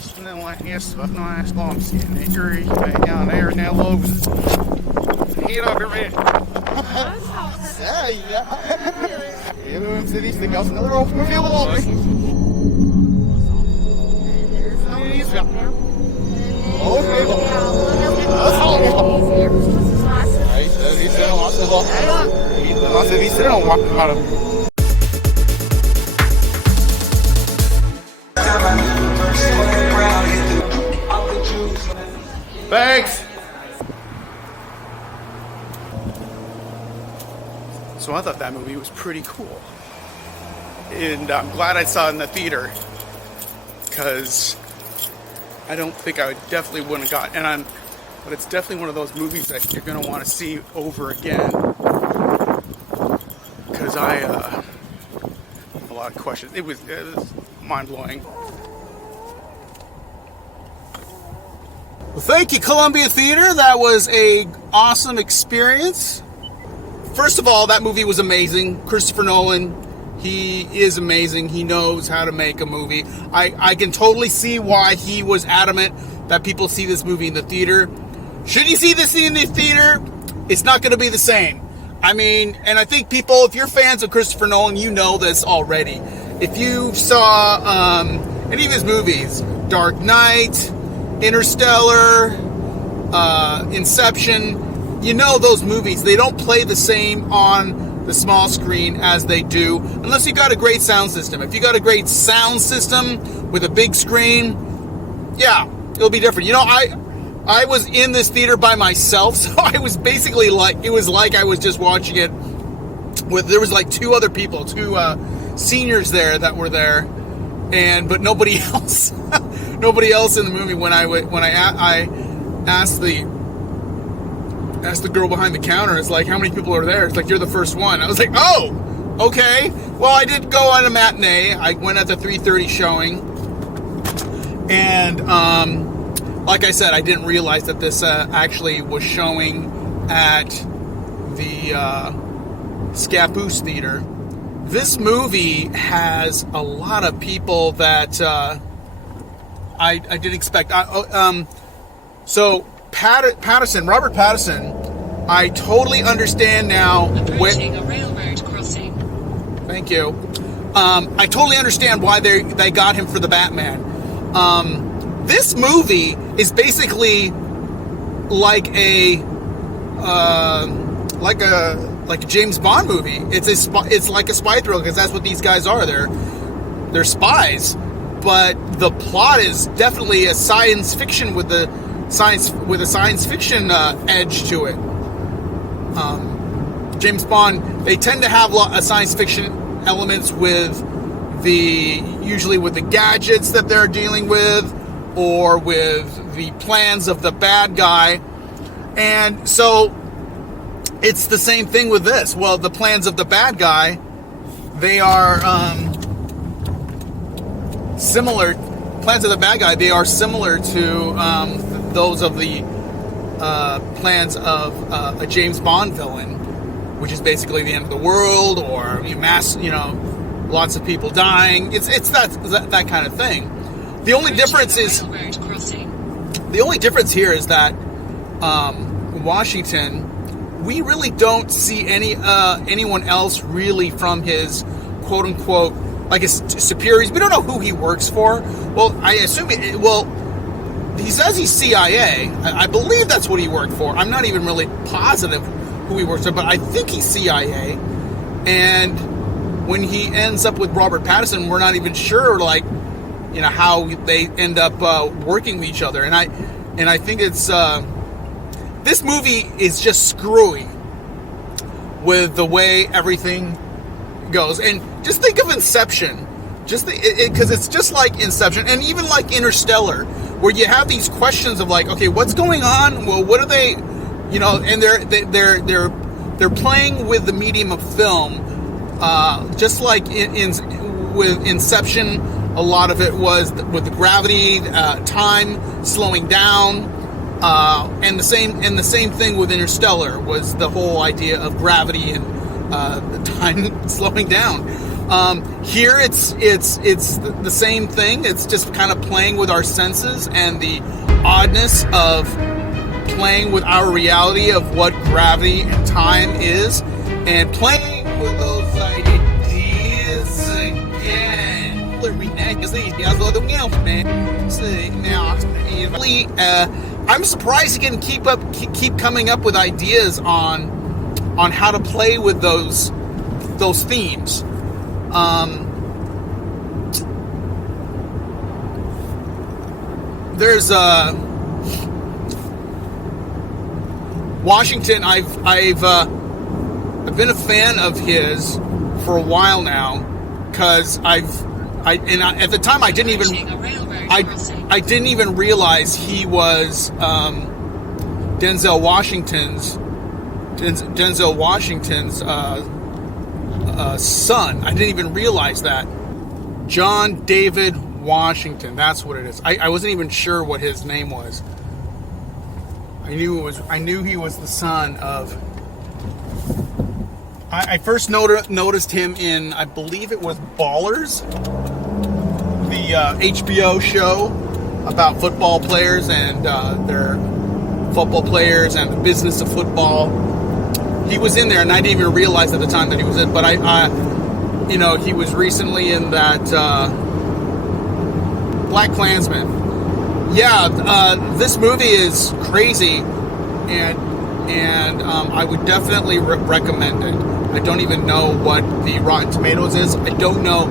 snel eerst wat naar het land zien. Ik ja, naar lopen. Hier ook weer. Ja. Je moet ze niet de gas naar over me veel op. Thanks. So I thought that movie was pretty cool, and I'm glad I saw it in the theater because I don't think I definitely wouldn't have got. But it's definitely one of those movies that you're gonna want to see over again because I have a lot of questions. It was mind blowing. Well, thank you, Columbia Theater. That was a awesome experience. First of all, that movie was amazing. Christopher Nolan, he is amazing. He knows how to make a movie. I can totally see why he was adamant that people see this movie in the theater. Should you see this in the theater? It's not going to be the same. I mean, and I think people, if you're fans of Christopher Nolan, you know this already. If you saw any of his movies, Dark Knight, Interstellar, Inception, you know those movies, they don't play the same on the small screen as they do unless you got a great sound system. If you got a great sound system with a big screen, yeah, it'll be different. You know, I was in this theater by myself, so I was basically like, it was like I was just watching it with, there was like two other people, two seniors there that were there, but nobody else. Nobody else in the movie. When I asked the girl behind the counter, it's like, how many people are there? It's like, you're the first one. I was like, oh, okay. Well, I did go on a matinee. I went at the 3:30 showing, and like I said, I didn't realize that this actually was showing at the Scappoose Theater. This movie has a lot of people that I didn't expect. So Patterson, Robert Patterson, I totally understand now. Approaching a railroad crossing. Thank you. I totally understand why they got him for the Batman. This movie is basically like a James Bond movie. It's like a spy thriller because that's what these guys are. They're spies. But the plot is definitely a science fiction with a science fiction edge to it. James Bond, they tend to have a science fiction elements usually with the gadgets that they're dealing with, or with the plans of the bad guy. And so it's the same thing with this. Well, the plans of the bad guy, they are similar. Plans of the bad guy, they are similar to those of the plans of a James Bond villain, which is basically the end of the world, or lots of people dying. It's that kind of thing. The only difference here is that Washington, we really don't see anyone else really from his quote unquote like his superiors. We don't know who he works for. Well, I assume he says he's CIA. I believe that's what he worked for. I'm not even really positive who he works for, but I think he's CIA. And when he ends up with Robert Pattinson, we're not even sure, how they end up working with each other. And I think it's this movie is just screwy with the way everything goes. And just think of Inception, because it's just like Inception, and even like Interstellar, where you have these questions of like, okay, what's going on? Well, what are they, and they're playing with the medium of film, just like with Inception. A lot of it was with the gravity, time slowing down, and the same thing with Interstellar was the whole idea of gravity and the time slowing down. Here it's the same thing. It's just kind of playing with our senses and the oddness of playing with our reality of what gravity and time is, and playing with those ideas again. I'm surprised he can keep coming up with ideas on how to play with those themes. There's Washington. I've been a fan of his for a while now, because at the time I didn't even realize he was Denzel Washington's son. I didn't even realize that. John David Washington. That's what it is. I wasn't even sure what his name was. I knew he was the son of. I first noticed him in, I believe it was Ballers, the HBO show about football players and their football players and the business of football. He was in there, and I didn't even realize at the time that he was in. But he was recently in that Black Klansman. Yeah, this movie is crazy, and I would definitely recommend it. I don't even know what the Rotten Tomatoes is. I don't know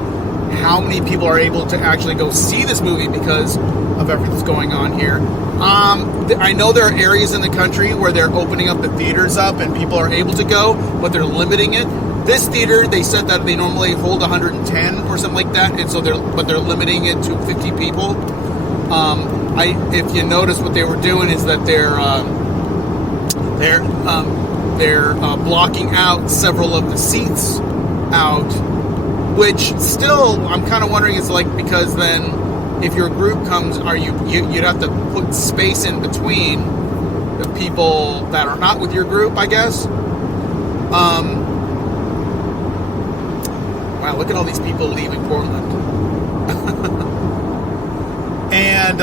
how many people are able to actually go see this movie because of everything that's going on here. I know there are areas in the country where they're opening up the theaters up and people are able to go, but they're limiting it. This theater, they said that they normally hold 110 or something like that, and so they're limiting it to 50 people. If you notice, what they were doing is that they're blocking out several of the seats out, which still I'm kind of wondering, is like, because then if your group comes, you'd have to put space in between the people that are not with your group, I guess. Wow, look at all these people leaving Portland. And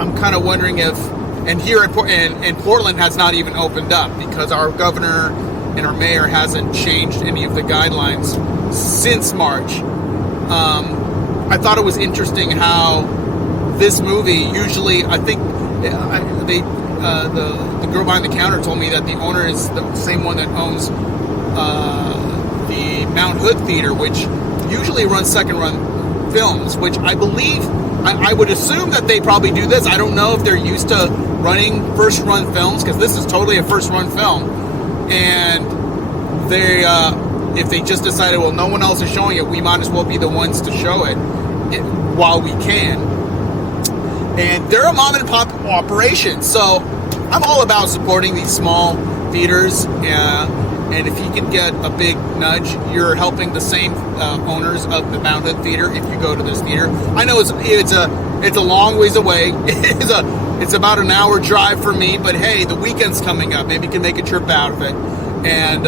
I'm kind of wondering if, and here in Portland has not even opened up because our governor and our mayor hasn't changed any of the guidelines since March. I thought it was interesting how this movie, usually, I think the girl behind the counter told me that the owner is the same one that owns the Mount Hood Theater, which usually runs second run films, which I believe, I would assume that they probably do this. I don't know if they're used to running first run films, because this is totally a first run film, and they if they just decided, well, no one else is showing it, we might as well be the ones to show it while we can. And they're a mom and pop operation, so I'm all about supporting these small theaters, and if you can get a big nudge, you're helping the same owners of the Mount Hood Theater if you go to this theater. I know it's a long ways away. It's about an hour drive for me, but hey, the weekend's coming up. Maybe you can make a trip out of it and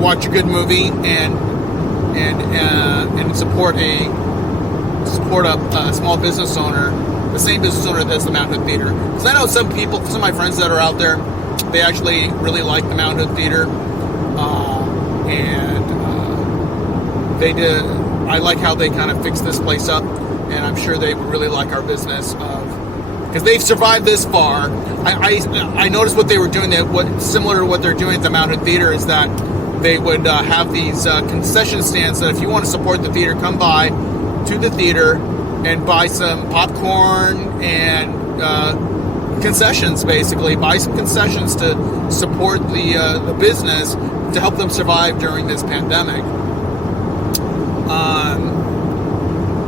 watch a good movie and support a small business owner, the same business owner that's the Mount Hood Theater. Because I know some of my friends that are out there, they actually really like the Mount Hood Theater, they did. I like how they kind of fixed this place up, and I'm sure they would really like our business because they've survived this far. I noticed what they were doing, similar to what they're doing at the Mount Hood Theater, is that they would have these concession stands that if you want to support the theater, come by to the theater and buy some popcorn and concessions, basically. Buy some concessions to support the business to help them survive during this pandemic.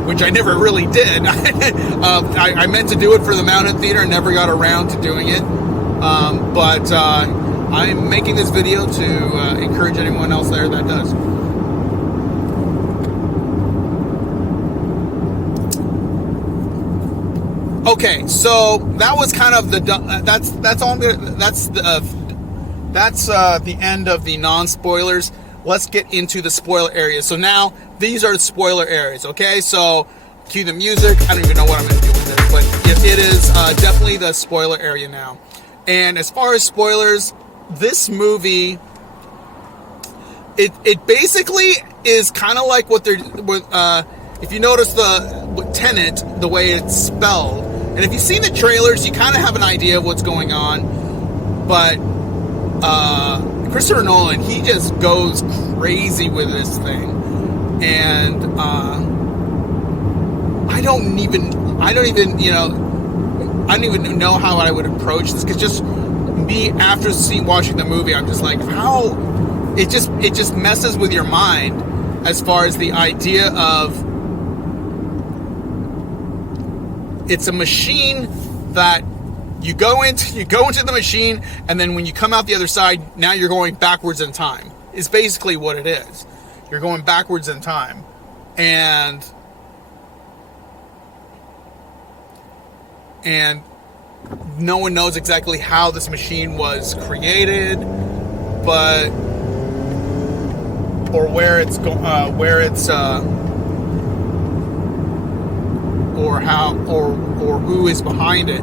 Which I never really did. I meant to do it for the Mount Hood Theater and never got around to doing it. But I'm making this video to encourage anyone else there that does. Okay, so that was kind of that's all. That's that's the end of the non-spoilers. Let's get into the spoiler areas. So now, these are the spoiler areas, okay? So, cue the music. I don't even know what I'm going to do with this, but it is definitely the spoiler area now. And as far as spoilers, this movie, it basically is kind of like what they're... if you notice with Tenet, the way it's spelled, and if you've seen the trailers, you kind of have an idea of what's going on, but Christopher Nolan, he just goes crazy with this thing, and I don't even know how I would approach this, because just me, after watching the movie, I'm just like, how it just messes with your mind as far as the idea of it's a machine that you go into the machine, and then when you come out the other side, now you're going backwards in time. Is basically what it is. You're going backwards in time, and no one knows exactly how this machine was created, but or where it's or how or who is behind it.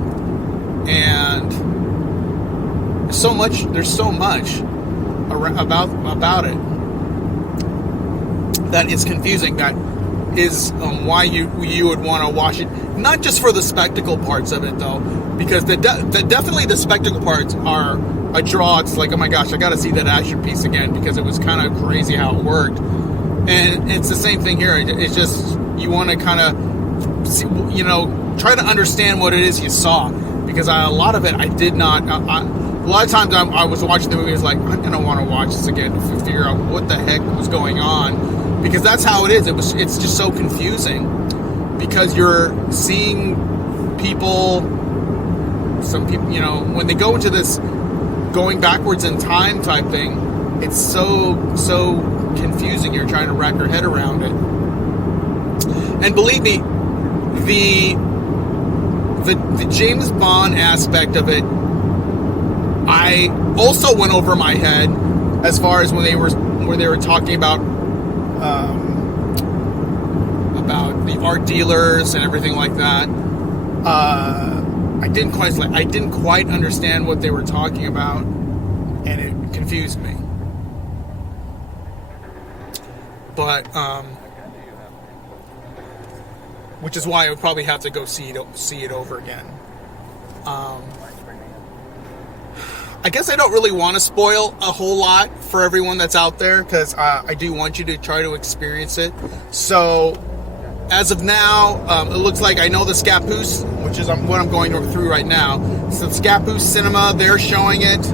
And there's so much about it that is confusing. That is why you would want to watch it, not just for the spectacle parts of it, though, because definitely the spectacle parts are a draw. It's like, oh my gosh, I got to see that action piece again, because it was kind of crazy how it worked. And it's the same thing here. It's just, you want to kind of, try to understand what it is you saw, because a lot of it I did not. A lot of times I was watching the movie, I was like, I'm gonna want to watch this again to figure out what the heck was going on, because that's how it is. It's just so confusing, because you're seeing some people, when they go into this going backwards in time type thing, it's so confusing. You're trying to wrap your head around it, and believe me, the James Bond aspect of it, I also went over my head, as far as when they were talking about the art dealers and everything like that. I didn't quite understand what they were talking about, and it confused me. But which is why I would probably have to go see it over again. I guess I don't really want to spoil a whole lot for everyone that's out there, because I do want you to try to experience it. So, as of now, it looks like I know the Scappoose, which is what I'm going through right now. So, the Scappoose Cinema, they're showing it.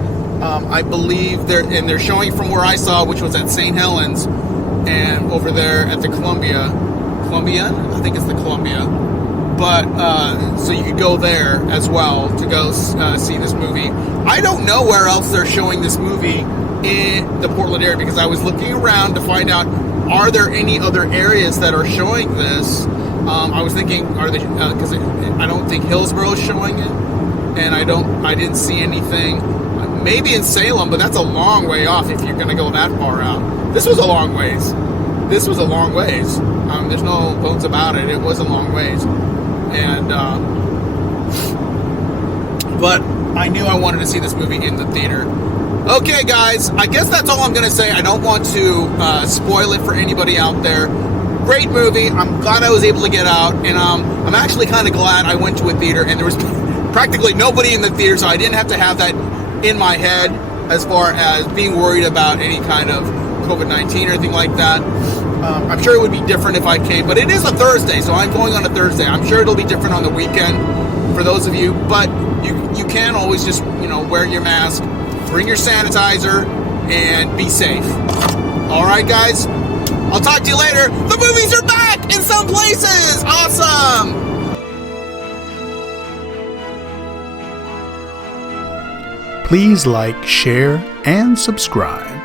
I believe they're showing it from where I saw, which was at St. Helens, and over there at the Columbia, I think it's the Columbia, but so you could go there as well to go see this movie. I don't know where else they're showing this movie in the Portland area, because I was looking around to find out, are there any other areas that are showing this? I was thinking, are they, because I don't think Hillsborough is showing it, and I didn't see anything. Maybe in Salem, but that's a long way off if you're going to go that far out. This was a long ways. There's no bones about it. It was a long ways. And, but I knew I wanted to see this movie in the theater. Okay, guys, I guess that's all I'm going to say. I don't want to spoil it for anybody out there. Great movie. I'm glad I was able to get out. And I'm actually kind of glad I went to a theater and there was practically nobody in the theater, so I didn't have to have that in my head as far as being worried about any kind of COVID-19 or anything like that. I'm sure it would be different if I came, but it is a Thursday, so I'm going on a Thursday. I'm sure it'll be different on the weekend for those of you, but you can always just, wear your mask, bring your sanitizer, and be safe. All right, guys? I'll talk to you later. The movies are back in some places. Awesome. Please like, share, and subscribe.